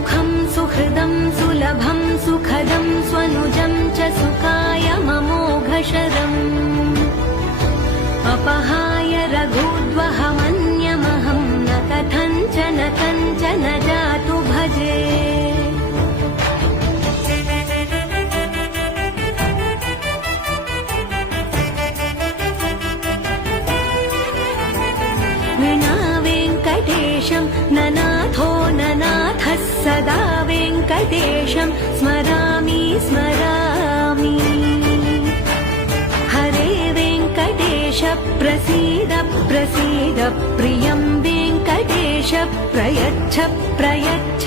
सुमुखं सुहृदं सुलभं सुखदं स्वनुजं च सुखाय ममोघशरम् अपहाय रघूद्वहमन्यमहं न कथञ्चन जातु भजे। विना वेङ्कटेशं ननाथो ननाथः सदा वेङ्कटेशं स्मरामि स्मरामि। हरे वेङ्कटेश प्रसीद प्रसीद प्रियं वेङ्कटेश प्रयच्छ प्रयच्छ।